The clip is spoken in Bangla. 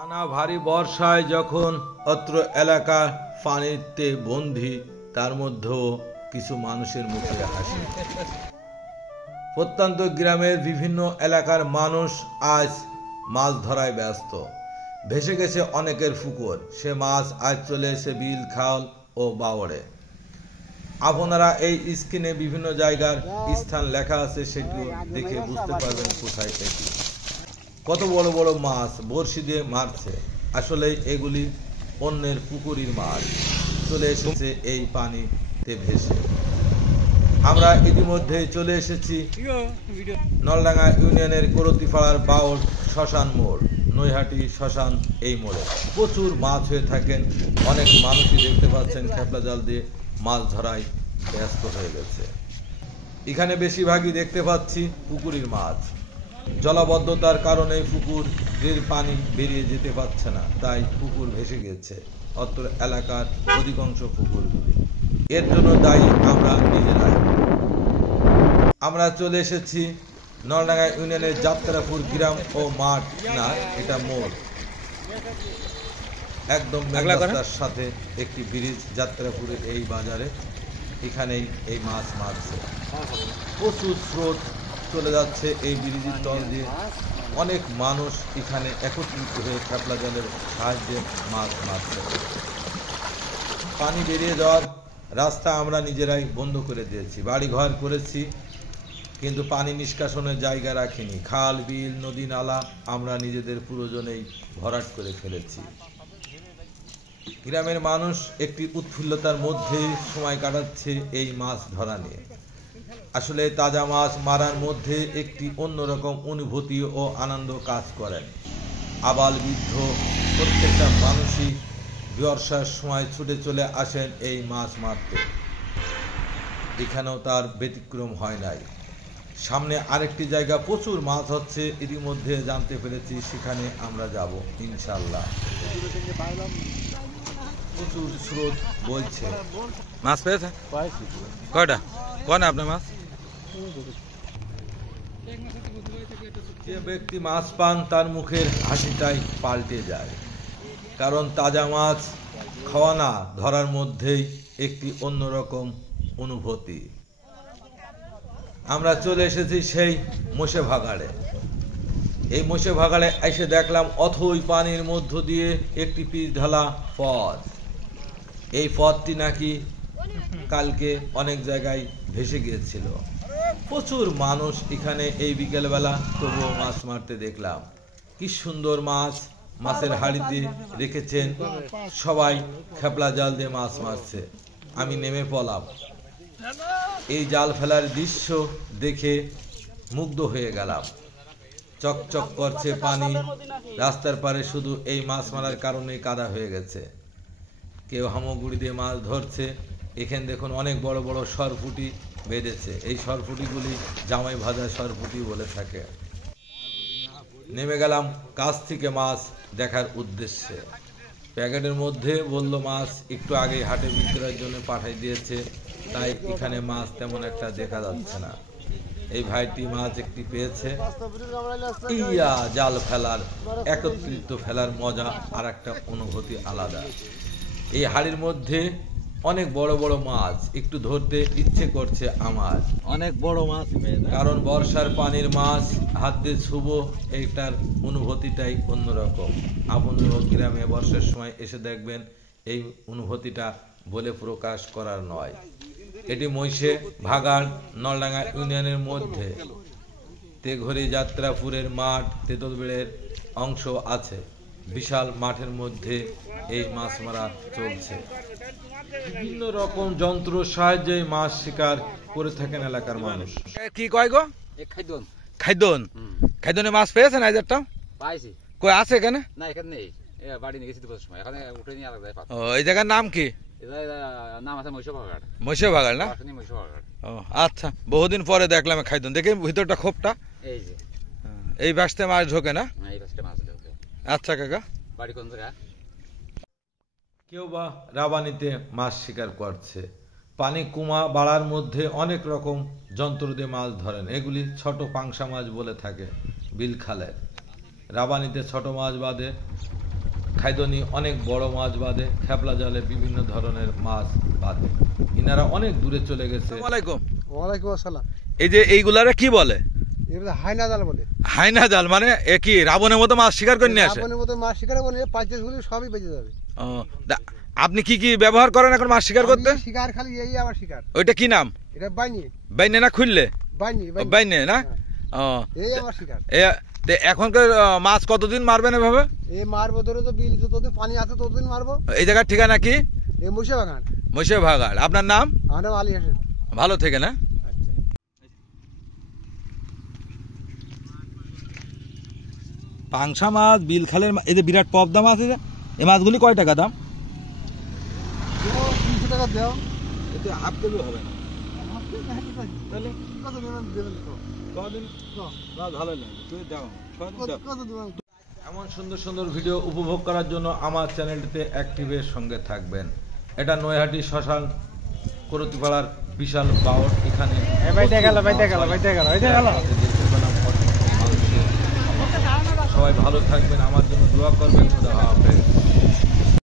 টানা ভারী বর্ষায় যখন অত্র এলাকা পানিতে বন্দী, তার মধ্যেও কিছু মানুষের মুখে হাসি। প্রত্যন্ত গ্রামের বিভিন্ন এলাকার মানুষ আজ মাছ ধরায় ব্যস্ত। ভেসে গেছে অনেকের পুকুর, সে মাছ আজ চলে এসে বিল, খাল ও বাওড়ে। আপনারা এই স্ক্রিনে বিভিন্ন জায়গার স্থান লেখা আছে, সেটিও দেখে বুঝতে পারবেন কোথায় এটি। কত বড় বড় মাছ বড়শি দিয়ে মারছে। আসলে এগুলি অন্যের পুকুরির মাছ, চলে এসেছে এই পানিতে ভেসে। আমরা ইতিমধ্যে চলে এসেছি নলডাঙ্গা ইউনিয়নের করতিপাড়ার বাওড় শ্মশান মোড়, নৈহাটি শ্মশান। এই মোড়ে প্রচুর মাছ হয়ে থাকেন। অনেক মানুষই দেখতে পাচ্ছেন খেপলা জাল দিয়ে মাছ ধরায় ব্যস্ত হয়ে গেছে। এখানে বেশিরভাগই দেখতে পাচ্ছি পুকুরির মাছ। জলাবদ্ধতার কারণে পুকুরের পানি বেরিয়ে যেতে পারছে না, তাই পুকুর ভেসে গেছে অত্র এলাকার অধিকাংশ পুকুরগুলি। এর জন্য দায়ী আমরা নিজেরাই। আমরা চলে এসেছি নলডাঙ্গা ইউনিয়নের যাত্রাপুর গ্রাম ও মাঠ, না এটা মোড়, একদম মেঘলার সাথে একটি ব্রিজ যাত্রাপুরের এই বাজারে। এখানেই এই মাছ মারছে। প্রচুর স্রোত চলে যাচ্ছে এই ব্রিজের তল দিয়ে। অনেক মানুষ এখানে একত্রিত হয়ে খেপলা জালের সাহায্যে মাছ মারছে। পানি বেরিয়ে যাওয়ার রাস্তা আমরা নিজেরাই বন্ধ করে দিয়েছি। বাড়ি ঘর করেছি, কিন্তু পানি নিষ্কাশনের জায়গা রাখিনি। খাল, বিল, নদী, নালা আমরা নিজেদের প্রয়োজনেই ভরাট করে ফেলেছি। গ্রামের মানুষ একটি উৎফুল্লতার মধ্যে সময় কাটাচ্ছে এই মাছ ধরা নিয়ে। আসলে তাজা মাছ মারার মধ্যে একটি অন্যরকম অনুভূতি ও আনন্দ কাজ করেন। আবাল বৃদ্ধ প্রত্যেকটা মানুষই বর্ষার সময় ছুটে চলে আসেন এই মাছ মারতে। এখানেও তার ব্যতিক্রম হয় নাই। সামনে আরেকটি জায়গা প্রচুর মাছ হচ্ছে, ইতিমধ্যে জানতে পেরেছি, সেখানে আমরা যাব ইনশাল্লাহ। প্রচুর স্রোত বইছে। মাছ পেয়েছে কয়টা? কয় না আপনার মাছ? যে ব্যক্তি মাছ পান তার মুখের হাসিটাই পাল্টে যায়, কারণ তাজা মাছ খাওয়া না ধরার মধ্যেই একটি অন্যরকম অনুভূতি। আমরা চলে এসেছি সেই মোষে ভাগাড়ে। এই মোষে ভাগাড়ে এসে দেখলাম অথই পানির মধ্য দিয়ে একটি পিচ ঢালা পথ। এই পথটি নাকি কালকে অনেক জায়গায় ভেসে গিয়েছিল। প্রচুর মানুষ এখানে এই বিকেলবেলা তবুও মাছ মারতে দেখলাম। কি সুন্দর মাছ মাছের হাড়িতে রেখেছেন, সবাই খেপলা জাল দিয়ে মাছ মারছে। আমি নেমে পড়লাম। এই জাল ফেলার দৃশ্য দেখে মুগ্ধ হয়ে গেলাম। চকচক করছে পানি, রাস্তার পারে শুধু এই মাছ মারার কারণে কাদা হয়ে গেছে। কেউ হামাগুড়ি দিয়ে মাছ ধরছে। এখানে দেখুন অনেক বড় বড় সরপুঁটি বেঁধেছে। এই সরপুঁটিগুলি জামাই ভাজা সরপুঁটি বলে থাকে। নেমে গেলাম কাছ থেকে মাছ দেখার উদ্দেশ্যে। প্যাকেটের মধ্যে বলল মাছ একটু আগে হাটে বিক্রয়ের জন্য পাঠাই দিয়েছে, তাই এখানে মাছ তেমন একটা দেখা যাচ্ছে না। এই ভাইটি মাছ একটি পেয়েছে। ইয়া জাল ফেলার, একত্রিত ফেলার মজা আর একটা অনুভূতি আলাদা। এই হাড়ির মধ্যে অনেক বড় বড় মাছ, একটু ধরতে ইচ্ছে করছে আমার। অনেক বড় মাছ, কারণ বর্ষার পানির মাছ হাত দিয়ে ছুবো, এইটার অনুভূতিটাই অন্যরকম। আপনার গ্রামে বর্ষার সময় এসে দেখবেন, এই অনুভূতিটা বলে প্রকাশ করার নয়। এটি মহিষে ভাগাড় নলডাঙ্গা ইউনিয়নের মধ্যে তেঘরি যাত্রাপুরের মাঠ, তেঁতুলবেড়ের অংশ আছে। বিশাল মাঠের মধ্যে এই মাছ মারা চলছে। বিভিন্ন রকম যন্ত্র সাহায্যে মাছ শিকার করে থাকেন এলাকার মানুষ। কি কয় গো? খাইদন। খাইদনে মাছ পেয়েছেন? আইজারটা পাইছি। কই আছে এখানে? না এখানে নেই, বাড়ি নিয়ে গেছি দুপুরের সময়, এখানে উঠে নিয়ে আলাদা পাবো। ও, এই জায়গার নাম কি? নাম আছে মহিষ ভাগাড়। মহিষ ভাগাড় না? মহিষ ভাগাড়। ও আচ্ছা, বহুদিন পরে দেখলাম খাইদন। দেখি ভিতরটা খোপটা। এই যে এই বাসতে মাছ ঢোকে না? এই বাসটা মাছ ঢোকে। আচ্ছা কাকা, বাড়ি কোন জায়গা? কেউ বা রাবানিতে মাছ শিকার করছে। পানি কুমা বাড়ার মধ্যে অনেক রকম যন্ত্র দিয়ে মাছ ধরেন। এগুলি ছোট পাংশা মাছ বলে থাকে। বিল খালে রাবানিতে ছোট মাছ বাঁধে, খাইদনি অনেক বড় মাছ বাঁধে, খেপলা জালে বিভিন্ন ধরনের মাছ বাঁধে। ইনারা অনেক দূরে চলে গেছে। ওয়ালাইকুম। ওয়ালাইকুম আসসালাম। এই যে এইগুলারে কি বলে? এগুলো হাইনা জাল বলে। হাইনা জাল মানে এ কি রাবণের মতো মাছ শিকার করে নিয়ে আসে? রাবণের মতো মাছ শিকার বলে পাঁচগুলি সবই বেঁচে যাবে। ও, আপনি কি কি ব্যবহার করেন এখন মাছ শিকার করতে? শিকার খালি এই আমার শিকার। ওইটা কি নাম? এটা বাইনি। বাইনে না খুললে? বাইনি। বাইনে না? ও, এই আমার শিকার। এখনকার মাছ কতদিন মারবেন এভাবে? এই মারবো ধরে তো বিল যতদিন পানি আছে ততদিন মারবো। এই জায়গার ঠিকানা কি? এই মুশে বাগান। মুশে ভাগাড়। আপনার নাম? আমার নাম আলী হাসান। ভালো থেকে না? পাংশা মাছ, বিল খালের এই যে বিরাট পদ্মা মাছ, এই মাছগুলি কয় টাকা দাম? 300 টাকা দাও। এতে হাফ কেজি হবে না। তাহলে কত দেবেন তো? কদিন না ভালো লাগে, তুই দাও কত দেবেন? এমন সুন্দর সুন্দর ভিডিও উপভোগ করার জন্য আমার চ্যানেলটিতে অ্যাক্টিভের সঙ্গে থাকবেন। এটা নৈহাটি শ্মশান করতিপাড়ার বিশাল বাওর। এখানে সবাই ভালো থাকবেন, আমার জন্য দোয়া করবেন। খোদা হাফেজ।